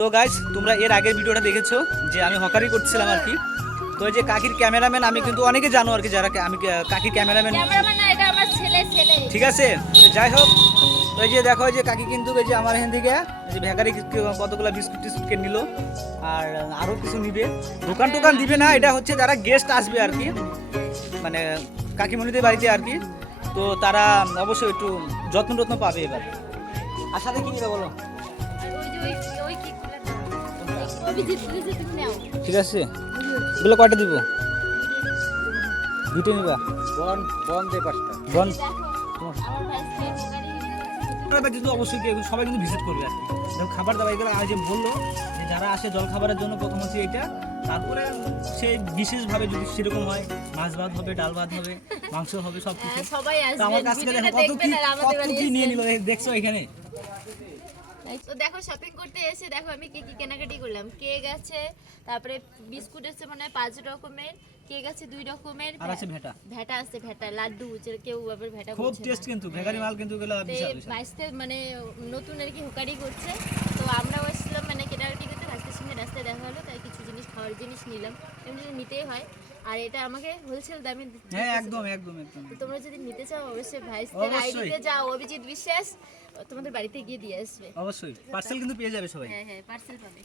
তো গাইস তোমরা এর আগের ভিডিওটা দেখেছো যে আমি হকারি করছিলাম আর কি। তো এই যে কাকির ক্যামেরাম্যান আমি কিন্তু অনেকে জানো আর কি, যারা আমি কাকির ক্যামেরাম্যান না, এটা আমার ছেলে। ঠিক আছে। তো যাই হোক, তো এই যে দেখো এই যে কাকি কিন্তু এই যে আমার এখান থেকে এই যে ভেকারি কতগুলো বিস্কুট টিস্কুট নিল, আর আরও কিছু নিবে। দোকান টোকান দিবে না, এটা হচ্ছে যারা গেস্ট আসবে আর কি, মানে কাকিমণিদের বাড়িতে আর কি। তো তারা অবশ্যই একটু যত্ন টত্ন পাবে এবার। আর সাথে কি নিবে বলো? ঠিক আছে, এগুলো কয়টা দিব? দুটো নিবা? বন দে পাঁচটা বন। কিন্তু অবশ্যই সবাই কিন্তু ভিজিট করবে আর কি। খাবার দাবার এগুলো আজ বললো যে যারা আসে জল খাবারের জন্য প্রথম হচ্ছে এটা, তারপরে সে বিশেষভাবে যদি সেরকম হয় মাছ ভাত হবে, ডাল ভাত হবে, মাংস হবে, সব কিছু। আমার কাছ থেকে দেখো কত কি নিয়ে নিল, দেখছো এখানে। তো দেখো শপিং করতে এসে দেখো আমি কি কি কেনাকাটি করলাম। কেক আছে, তারপরে বিস্কুট আছে মানে 5 রকমের, কেক আছে 2 রকমের, আর আছে ভেটা আছে, লাড্ডু যে কেউ আবার ভেটা খুব টেস্ট, কিন্তু ভেগারি মাল কিন্তু এগুলো বিশাল বিশাল। বাইসতে মানে নতুন আর কি হুকারি করছে। তো আমরাও আসলাম মানে কেনাকাটি করতে, রাস্তার সঙ্গে রাস্তায় দেখা হলো, তাই কিছু জিনিস খাওয়ার জিনিস নিলাম, এমনি নিতেই হয়। আর এটা আমাকে হোলসেল দামে, হ্যাঁ একদম একদম একদম। তো তোমরা যদি নিতে চাও অবশ্যই ভাইস্তের আইডিতে যাও, অভিজিৎ বিশ্বাস তোমাদের বাড়িতে গিয়ে দিয়ে আসবে। অবশ্যই পার্সেল কিন্তু পেয়ে যাবে সবাই। হ্যাঁ পার্সেল পাবে।